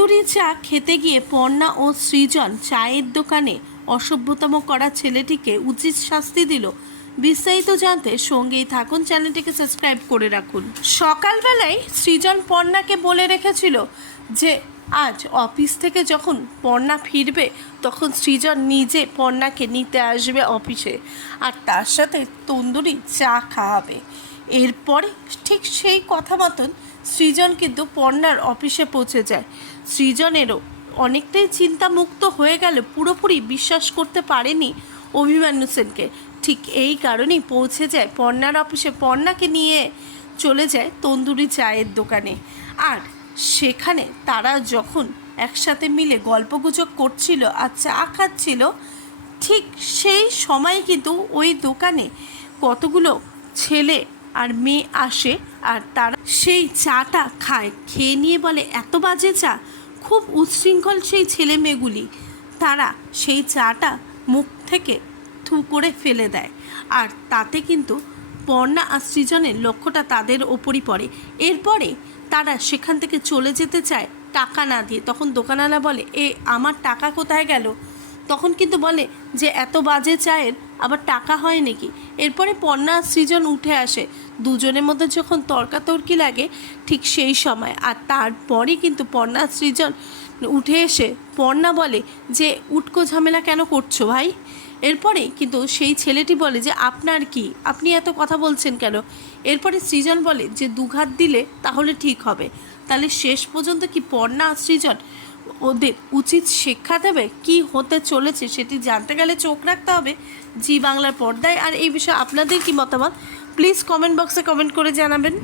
তন্দুরি চা খেতে গিয়ে পর্ণা ও সৃজন চায়ের দোকানে অসভ্যতম করা ছেলেটিকে উচিত শাস্তি দিল। বিস্তারিত জানতে সঙ্গেই থাকুন, চ্যানেলটিকে সাবস্ক্রাইব করে রাখুন। সকালবেলায় সৃজন পর্ণাকে বলে রেখেছিল যে আজ অফিস থেকে যখন পর্ণা ফিরবে তখন সৃজন নিজে পর্ণাকে নিতে আসবে অফিসে, আর তার সাথে তন্দুরি চা খাওয়াবে। এরপরে ঠিক সেই কথা মতন সৃজন কিন্তু পর্ণার অফিসে পৌঁছে যায়। সৃজনেরও অনেকটাই চিন্তামুক্ত হয়ে গেল, পুরোপুরি বিশ্বাস করতে পারেনি অভিমন্যু সেনকে। ঠিক এই কারণেই পৌঁছে যায় পর্ণার অফিসে, পর্ণাকে নিয়ে চলে যায় তন্দুরি চায়ের দোকানে। আর সেখানে তারা যখন একসাথে মিলে গল্পগুজব করছিল আর চা খাচ্ছিল, ঠিক সেই সময় কিন্তু ওই দোকানে কতগুলো ছেলে আর মেয়ে আসে, আর তারা সেই চাটা খায়। খেয়ে নিয়ে বলে এত বাজে চা। খুব উচ্ছৃঙ্খল সেই ছেলে মেয়েগুলি, তারা সেই চাটা মুখ থেকে থু করে ফেলে দেয়। আর তাতে কিন্তু পর্ণা আর সৃজনের লক্ষ্যটা তাদের ওপরই পড়ে। এরপরে তারা সেখান থেকে চলে যেতে চায় টাকা না দিয়ে। তখন দোকানওয়ালা বলে আমার টাকা কোথায় গেল? তখন কিন্তু বলে যে এত বাজে চায়ের আবার টাকা হয় নাকি। এরপরে পর্ণা আর সৃজন উঠে আসে, দুজনের মধ্যে যখন তর্কাতর্কি লাগে ঠিক সেই সময়। আর তারপরেই কিন্তু পর্ণা আর সৃজন উঠে এসে পর্ণা বলে যে উটকো ঝামেলা কেন করছো ভাই? এরপরে কিন্তু সেই ছেলেটি বলে যে আপনার কি, আপনি এত কথা বলছেন কেন? এরপরে সৃজন বলে যে দুঘাত দিলে তাহলে ঠিক হবে। তাহলে শেষ পর্যন্ত কি পর্ণা আর সৃজন ওদের উচিত শিক্ষা দেবে? কি হতে চলেছে সেটি জানতে গেলে চোখ রাখতে হবে জি বাংলার পর্দায়। আর এই বিষয়ে আপনাদের কি মতামত প্লিজ কমেন্ট বক্সে কমেন্ট করে জানাবেন।